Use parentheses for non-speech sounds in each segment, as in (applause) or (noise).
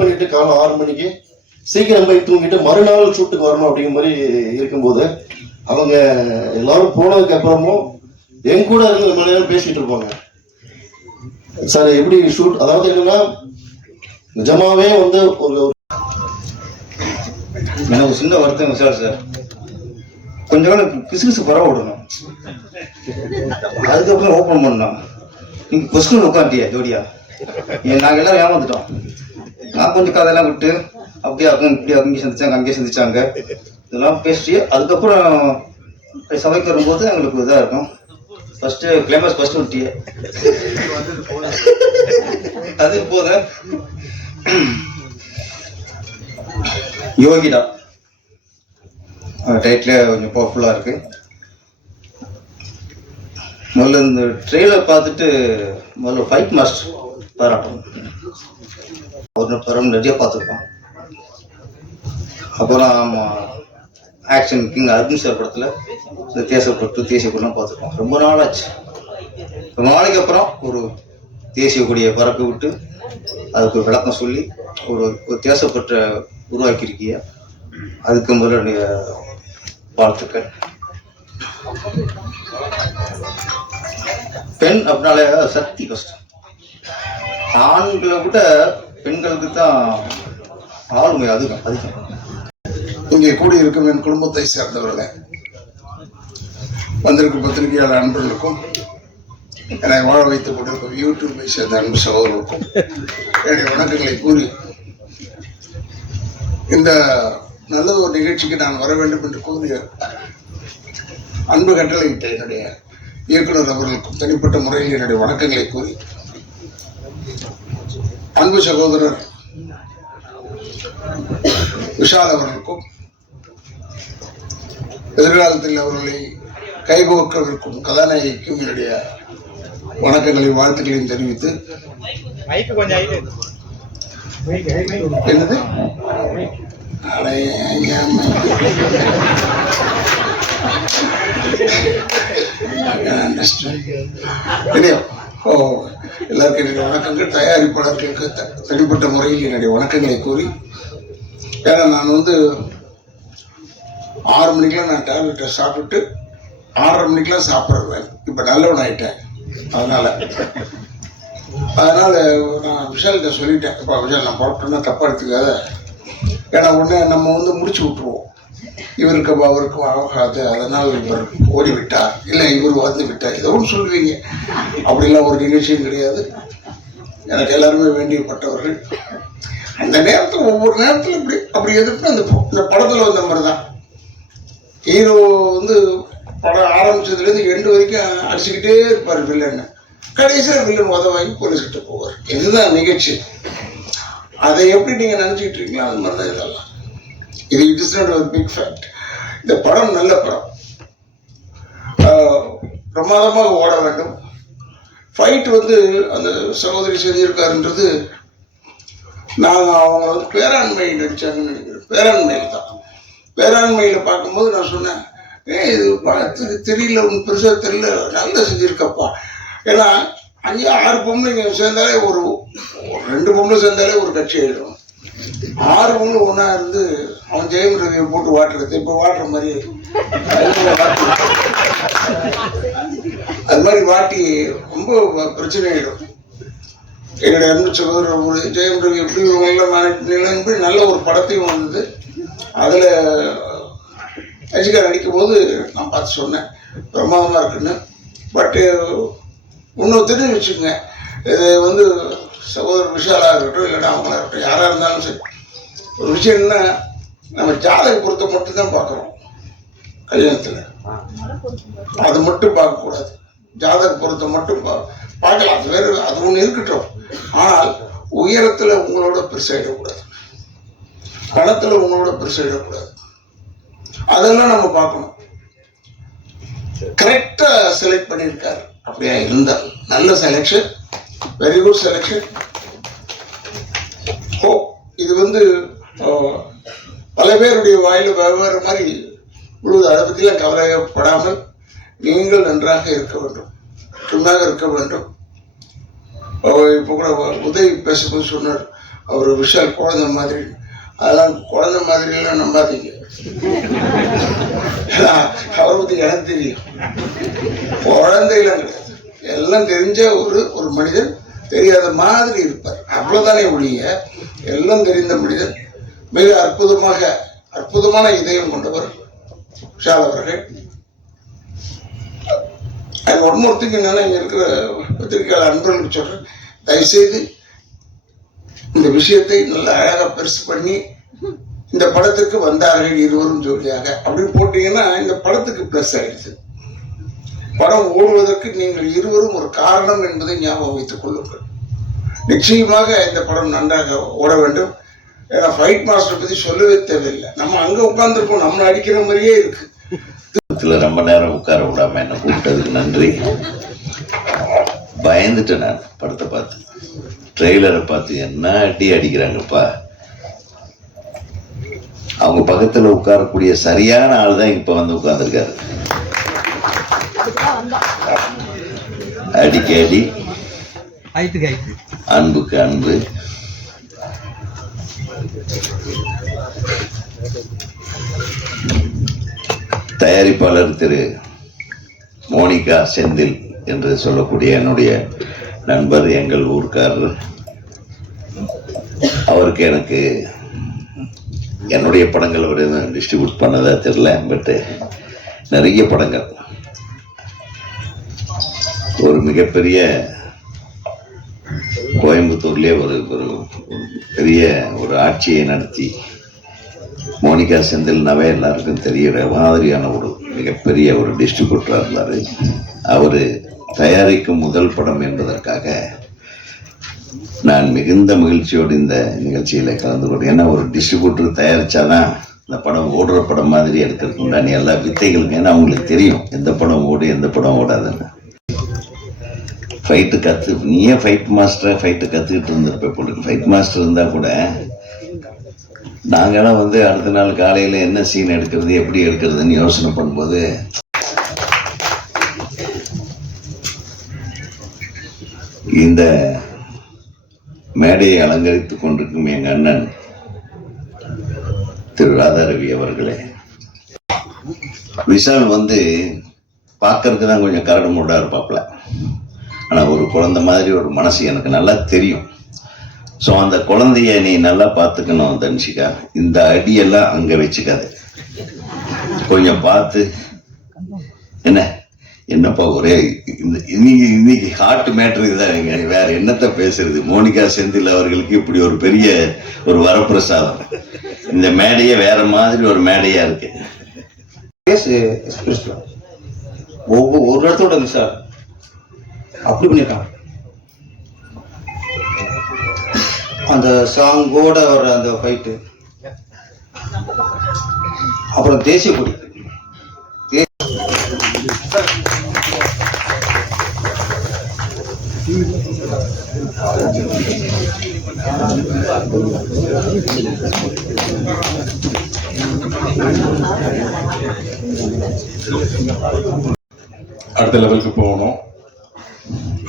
பண்ணிட்டு காலம் ஆறு மணிக்கு சீக்கிரம் போய் தூங்கிட்டு மறுநாள் ஷூட்டுக்கு வரணும் அப்படிங்கிற மாதிரி இருக்கும்போது அவங்க எல்லாரும் போனதுக்கு அப்புறமும் என் கூட இருந்து ரொம்ப நேரம் பேசிட்டு இருப்பாங்க. சார் எப்படி ஷூட் அதாவது என்னன்னா நிஜமாவே வந்து ஒரு எனக்கு சின்ன வருத்தம் சார் சார். கொஞ்ச காலம் கிசுகிசு பரவ விடணும். அதுக்கப்புறம் ஓப்பன் பண்ணோம் நீங்க கொஸ்டின் உட்காந்துட்டியா ஜோடியா. நாங்க நாங்கள் எல்லாரும் ஏமாந்துட்டோம். நான் கொஞ்சம் கதையெல்லாம் விட்டு அப்படியே அங்கே இப்படி அங்கே சந்திச்சாங்க அங்கேயே சந்திச்சாங்க. இதெல்லாம் பேசிட்டு அதுக்கப்புறம் சபைக்கு வரும்போது எங்களுக்கு இதாக இருக்கும். ஃபர்ஸ்ட் கிளைமேக்ஸ் ஃபர்ஸ்ட் விட்டியே அது போத. யோகிடா டைட்டில் கொஞ்சம் பவர்ஃபுல்லாக இருக்கு. முதல்ல இந்த ட்ரெயிலர் பார்த்துட்டு முதல்ல ஃபைட் மாஸ்டர் பாராட்டணும். ஒரு படம் நிறைய பார்த்துருக்கோம். அப்புறம் ஆக்ஷன் கிங் அர்ஜுன் சார் படத்தில் இந்த தேசப்பட்டு தேசிய கொடிலாம் பார்த்துருக்கோம். ரொம்ப நாள் ஆச்சு. ரொம்ப நாளைக்கு அப்புறம் ஒரு தேசிய கொடியை பறக்க விட்டு அதுக்கு ஒரு விளக்கம் சொல்லி ஒரு ஒரு தேசப்பற்ற உருவாக்கியிருக்கீங்க. அதுக்கு முதல்ல என்னுடைய வாழ்த்துக்கள். பெண் அப்படின்னாலே சக்தி கஷ்டம் ஆண்களை விட பெண்களுக்கு தான் ஆளுமை அதிகம் அதிகம் இங்கே கூடியிருக்கும் என் குடும்பத்தை சேர்ந்தவர்களே வந்திருக்கும் பத்திரிகையாளர் அன்பர்களுக்கும் என்னை வாழ வைத்துக் கொண்டிருக்கும் யூடியூப்பை சேர்ந்த அன்பு சகோதரருக்கும் என்னுடைய வணக்கங்களை கூறி இந்த நல்ல ஒரு நிகழ்ச்சிக்கு நான் வர வேண்டும் என்று கூறிய அன்பு கட்டளையிட்ட என்னுடைய இயக்குனர் அவர்களுக்கும் தனிப்பட்ட முறையில் என்னுடைய வணக்கங்களை கூறி அன்பு சகோதரர் விஷால் அவர்களுக்கும் எதிர்காலத்தில் அவர்களை கைகோக்கவிருக்கும் கதாநாயகிக்கும் என்னுடைய வணக்கங்களையும் வாழ்த்துக்களையும் தெரிவித்து என்னது? அட, (laughs) ஓ எல்லாருக்கும் என்னுடைய வணக்கங்கள். தயாரிப்பாளர்களுக்கு த- தனிப்பட்ட முறையில் என்னுடைய வணக்கங்களை கூறி ஏன்னா நான் வந்து ஆறு மணிக்கெலாம் நான் டேப்லெட்டை சாப்பிட்டு ஆறரை மணிக்கெலாம் சாப்பிட்றேன். இப்போ நல்லவன் ஆயிட்டேன். அதனால். அதனால் நான் விஷால்கிட்ட சொல்லிட்டேன். இப்போ விஷால் நான் புறப்பட்டேன்னா தப்பா எடுத்துக்காத. ஏன்னா உடனே நம்ம வந்து முடிச்சு விட்ருவோம் இவருக்கு அவருக்கு ஆகாது அதனால் இவர் ஓடி விட்டார் இல்லை இவர் வந்து விட்டார் ஏதோ ஒன்று சொல்லுவீங்க. அப்படிலாம் ஒரு நிகழ்ச்சியும் கிடையாது. எனக்கு எல்லாருமே வேண்டியப்பட்டவர்கள். அந்த நேரத்தில் ஒவ்வொரு நேரத்தில் இப்படி அப்படி எதிர்ப்பு அந்த இந்த படத்தில் வந்த மாதிரி தான். ஹீரோ வந்து படம் ஆரம்பிச்சதுலேருந்து எண்டு வரைக்கும் அடிச்சுக்கிட்டே இருப்பார் வில்லன்னு கடைசியாக வில்லன் உத வாங்கி போலீஸ்கிட்ட போவார். இதுதான் நிகழ்ச்சி. அதை எப்படி நீங்கள் நினச்சிக்கிட்டு இருக்கீங்களோ அந்த மாதிரி தான் இதெல்லாம். இது it is not big fact இந்த படம் நல்ல படம். பிரமாதமாக ஓட வேண்டும். ஃபைட் வந்து அந்த சகோதரி செஞ்சிருக்காருன்றது நான் அவங்க வந்து பேராண்மை நடித்தாங்கன்னு நினைக்கிறேன். பேராண்மையில் தான். பேராண்மையில் பார்க்கும்போது நான் சொன்னேன் ஏ இது படத்துக்கு தெரியல ஒன்று பெருசாக தெரியல. நல்லா செஞ்சுருக்கப்பா. ஏன்னா அஞ்சு ஆறு பொம்பளைங்க சேர்ந்தாலே ஒரு ஒரு ரெண்டு பொம்பளை சேர்ந்தாலே ஒரு கட்சி ஆயிடும். ஆர்வம்னு ஒன்றா இருந்து அவன் ஜெயம் ரவியை போட்டு வாட்டுறது. இப்போ வாட்டுற மாதிரி அது மாதிரி வாட்டி ரொம்ப பிரச்சனை ஆயிடும். என்னுடைய அன்பு சகோதரர் ஒரு ஜெயம் ரவி எப்படி நல்ல மேனேஜ் நல்ல ஒரு படத்தையும் வந்தது. அதில் ரசிகர் நடிக்கும் போது நான் பார்த்து சொன்னேன் பிரமாதமாக இருக்குன்னு. பட்டு இன்னும் தெரிஞ்சு வச்சுக்கோங்க. இது வந்து சகோதரர் விஷாலாக இருக்கட்டும் இல்லைன்னா அவங்களா இருக்கட்டும் யாராக இருந்தாலும் சரி. ஒரு விஷயம் என்ன நம்ம ஜாதக பொருத்த மட்டும்தான் பார்க்குறோம் கல்யாணத்தில். அது மட்டும் பார்க்கக்கூடாது. ஜாதக பொருத்த மட்டும் பா பார்க்கலாம். அது வேறு அது ஒன்று இருக்கட்டும். ஆனால் உயரத்தில் உங்களோட பெருசாகிடக்கூடாது பணத்தில் உங்களோட பெருசாகிடக்கூடாது அதெல்லாம் நம்ம பார்க்கணும். கரெக்டாக செலக்ட் பண்ணியிருக்காரு. அப்படியா இருந்தால் நல்ல செலெக்ஷன் வெரி குட் செலெக்ஷன் ஓ இது வந்து பல பேருடைய வாயில் வெவ்வேறு மாதிரி விழுவது அதை பற்றிலாம் கவலைப்படாமல் நீங்கள் நன்றாக இருக்க வேண்டும். ஒற்றுமையாக இருக்க வேண்டும். இப்போ கூட உதவி பேசும்போது சொன்னார் அவர் விஷால் குழந்தை மாதிரி. அதெல்லாம் குழந்தை மாதிரிலாம் நம்பாதீங்க. அவரை பற்றி எனக்கு தெரியும். குழந்தைலாம் கிடையாது. எல்லாம் தெரிஞ்ச ஒரு ஒரு மனிதன் தெரியாத மாதிரி இருப்பார். அவ்வளவுதானே ஒழிய எல்லாம் தெரிந்த மனிதர் மிக அற்புதமாக அற்புதமான இதயம் கொண்டவர் விஷால் அவர்கள். அண்ட் ஒன் மோர் திங் என்னன்னா இங்க இருக்கிற பத்திரிகையாளர் அன்பர்களுக்கு சொல்றேன் தயவுசெய்து இந்த விஷயத்தை நல்ல அழகா பெருசு பண்ணி இந்த படத்திற்கு வந்தார்கள் இருவரும் ஜோடியாக. அப்படின்னு போட்டீங்கன்னா இந்த படத்துக்கு பிளஸ் ஆயிடுச்சு. படம் ஓடுவதற்கு நீங்கள் இருவரும் ஒரு காரணம் என்பதை ஞாபகம் வைத்துக் கொள்ளுங்கள். நிச்சயமாக இந்த படம் நன்றாக ஓட வேண்டும். ஏன்னா ஃபைட் மாஸ்டர் பத்தி சொல்லவே தேவையில்லை. நம்ம அங்க உட்கார்ந்துருக்கோம் நம்மளை அடிக்கிற மாதிரியே இருக்கு. ரொம்ப நேரம் உட்கார விடாம என்ன கூப்பிட்டதுக்கு நன்றி. பயந்துட்டேன் நான் படத்தை பார்த்து. ட்ரெய்லரை பார்த்து என்ன அடி அடிக்கிறாங்கப்பா. அவங்க பக்கத்துல உட்காரக்கூடிய சரியான ஆள் தான் இப்ப வந்து உட்கார்ந்துருக்காரு. அடிக்கு அடி ஹைட்டுக்கு ஹைட்டு அன்புக்கு அன்பு. தயாரிப்பாளர் திரு மோனிகா செந்தில் என்று சொல்லக்கூடிய என்னுடைய நண்பர் எங்கள் ஊர்க்காரர். அவருக்கு எனக்கு என்னுடைய படங்கள் அவர் எதுவும் டிஸ்ட்ரிபியூட் பண்ணதா தெரில பட்டு நிறைய படங்கள். ஒரு மிகப்பெரிய கோயம்புத்தூர்லேயே ஒரு ஒரு பெரிய ஒரு ஆட்சியை நடத்தி மோனிகா செந்தில்னாவே எல்லாருக்கும் தெரிகிற மாதிரியான ஒரு மிகப்பெரிய ஒரு டிஸ்ட்ரிபியூட்டராக இருந்தார். அவர் தயாரிக்கும் முதல் படம் என்பதற்காக நான் மிகுந்த மகிழ்ச்சியோடு இந்த நிகழ்ச்சியில் கலந்து கொண்டேன். ஏன்னா ஒரு டிஸ்ட்ரிபியூட்டர் தயாரித்தாதான் இந்த படம் ஓடுற படம் மாதிரி எடுக்கிறதுக்கு உண்டான எல்லா வித்தைகளும் ஏன்னா அவங்களுக்கு தெரியும் எந்த படம் ஓடு எந்த படம் ஓடாதுன்னு. ஃபைட்டு கற்று நீயே ஃபைட் மாஸ்டரை ஃபைட்டு கற்றுக்கிட்டு இருந்திருப்ப போட்டு ஃபைட் மாஸ்டர் இருந்தால் கூட நாங்களாம் வந்து அடுத்த நாள் காலையில் என்ன சீன் எடுக்கிறது எப்படி எடுக்கிறதுன்னு யோசனை பண்ணும்போது இந்த மேடையை அலங்கரித்துக் கொண்டிருக்கும் எங்கள் அண்ணன் திரு ராதாரவி அவர்களே விஷால் வந்து பார்க்கறதுக்கு தான் கொஞ்சம் கரடு முரடா இருப்பாப்புல ஆனால் ஒரு குழந்தை மாதிரி ஒரு மனசு எனக்கு நல்லா தெரியும். ஸோ அந்த குழந்தைய நீ நல்லா பார்த்துக்கணும் தன்ஷிகா. இந்த அடியெல்லாம் அங்கே வச்சுக்காது. கொஞ்சம் பார்த்து. என்ன? என்னப்பா ஒரே இந்த இன்னைக்கு இன்னைக்கு ஹார்ட் மேட்ரு இதுதான் வேற என்னத்தை பேசுறது? மோனிகா செந்தில் அவர்களுக்கு இப்படி ஒரு பெரிய ஒரு வரப்பிரசாதம். இந்த மேடையே வேற மாதிரி ஒரு மேடையா இருக்கு. ஒவ்வொரு ஒரு இடத்தோட மிஸ் ஆகும். அப்படி பண்ணிட்டாங்க அந்த சாங்கோட வர்ற அந்த ஃபைட்டு அப்புறம் தேசிய கொடி அடுத்த லெவலுக்கு போகணும்.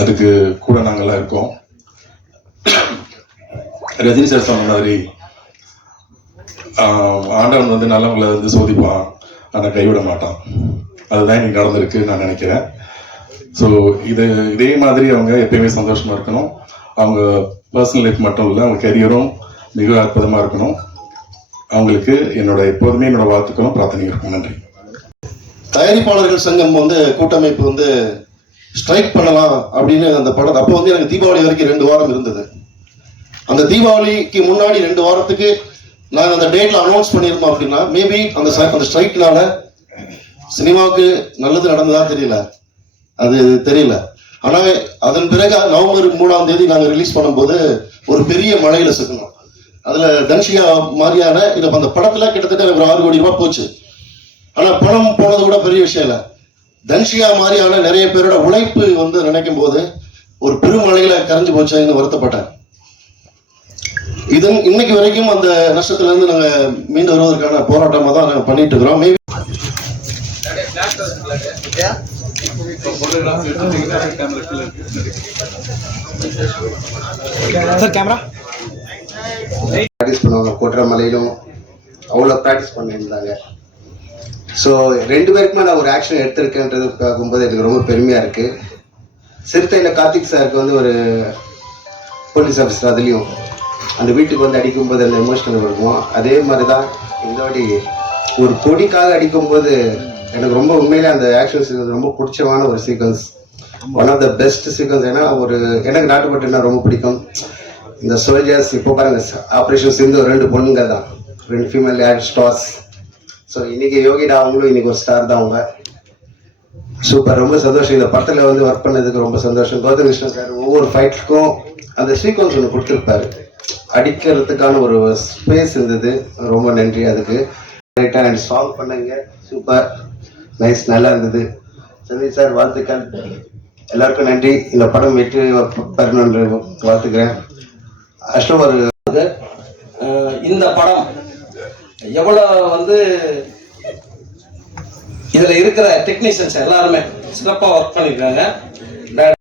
அதுக்கு கூட நாங்கள்லாம் இருக்கோம். ரஜினி சார் சொன்ன மாதிரி ஆண்டவன் வந்து நல்லவங்களை வந்து சோதிப்பான். ஆனால் கைவிட மாட்டான். அதுதான் இன்னைக்கு நடந்திருக்கு நான் நினைக்கிறேன். ஸோ இது இதே மாதிரி அவங்க எப்பயுமே சந்தோஷமா இருக்கணும். அவங்க பர்சனல் லைஃப் மட்டும் இல்லை அவங்க கெரியரும் மிக அற்புதமாக இருக்கணும். அவங்களுக்கு என்னோட எப்போதுமே என்னோட வாழ்த்துக்களும் பிரார்த்தனையும் இருக்கும் நன்றி. தயாரிப்பாளர்கள் சங்கம் வந்து கூட்டமைப்பு வந்து ஸ்ட்ரைக் பண்ணலாம் அப்படின்னு அந்த படம் அப்போ வந்து எனக்கு தீபாவளி வரைக்கும் ரெண்டு வாரம் இருந்தது. அந்த தீபாவளிக்கு முன்னாடி ரெண்டு வாரத்துக்கு நாங்கள் அந்த டேட்ல அனௌன்ஸ் பண்ணியிருந்தோம் அப்படின்னா மேபி அந்த அந்த ஸ்ட்ரைக்னால சினிமாவுக்கு நல்லது நடந்ததா தெரியல. அது தெரியல. ஆனால் அதன் பிறகு நவம்பர் மூணாம் தேதி நாங்கள் ரிலீஸ் பண்ணும்போது ஒரு பெரிய மழையில சிக்கணும் அதுல தன்ஷிகா மாதிரியான இது அந்த படத்துல கிட்டத்தட்ட எனக்கு ஒரு ஆறு கோடி ரூபாய் போச்சு. ஆனால் பணம் போனது கூட பெரிய விஷயம் இல்லை. தன்ஷிகா மாதிரியான நிறைய பேரோட உழைப்பு வந்து நினைக்கும் போது ஒரு பெருமழையில கரைஞ்சு போச்சேன்னு வருத்தப்பட்டேன். இதன் இன்னைக்கு வரைக்கும் அந்த நஷ்டத்துல இருந்து நாங்க மீண்டு வருவதற்கான போராட்டமா தான் நாங்க பண்ணிட்டு இருக்கிறோம். மேபி சார் கேமரா ப்ராக்டிஸ் பண்ணுவாங்க கொட்டுற மலையிலும் அவ்வளோ ப்ராக்டிஸ் பண்ணியிருந்தாங்க. ஸோ ரெண்டு பேருக்குமே நான் ஒரு ஆக்ஷன் எடுத்திருக்கேன்றது பார்க்கும்போது எனக்கு ரொம்ப பெருமையாக இருக்குது சிறுத்தையில் கார்த்திக் சாருக்கு வந்து ஒரு போலீஸ் ஆஃபீஸர் அதுலேயும் அந்த வீட்டுக்கு வந்து அடிக்கும்போது அந்த எமோஷனல் இருக்கும். அதே மாதிரி தான் இந்த வாட்டி ஒரு கொடிக்காக அடிக்கும்போது எனக்கு ரொம்ப உண்மையிலே அந்த ஆக்ஷன் சீக்வன்ஸ் ரொம்ப பிடிச்சமான ஒரு sequence one of the best sequence ஏன்னா ஒரு எனக்கு நாட்டுப்பட்டுனா ரொம்ப பிடிக்கும். இந்த சோல்ஜர்ஸ் இப்போ பாருங்க ஆப்ரேஷன் சிந்து ரெண்டு பொண்ணுங்க தான் ரெண்டு ஃபீமேல் ஆட் ஸ்டார்ஸ் ஸோ இன்னைக்கு யோகிடா அவங்களும் இன்னைக்கு ஒரு ஸ்டார் தான் அவங்க. சூப்பர் ரொம்ப சந்தோஷம். இந்த படத்தில் வந்து ஒர்க் பண்ணதுக்கு ரொம்ப சந்தோஷம். கௌதம் கிருஷ்ணன் சார் ஒவ்வொரு ஃபைட்டுக்கும் அந்த சீக்வன்ஸ் ஒன்று கொடுத்துருப்பாரு. அடிக்கிறதுக்கான ஒரு ஸ்பேஸ் இருந்தது. ரொம்ப நன்றி அதுக்கு. ரைட்டாக அண்ட் சால்வ் பண்ணீங்க. சூப்பர் நைஸ் நல்லா இருந்தது. சந்தீப் சார் வாழ்த்துக்கள். எல்லாருக்கும் நன்றி. இந்த படம் வெற்றி பெறணுன்ற வாழ்த்துக்கிறேன். அஷ்டம் ஒரு இந்த படம் எவ்வளோ வந்து இதில் இருக்கிற டெக்னீஷியன்ஸ் எல்லாருமே சிறப்பாக ஒர்க் பண்ணியிருக்காங்க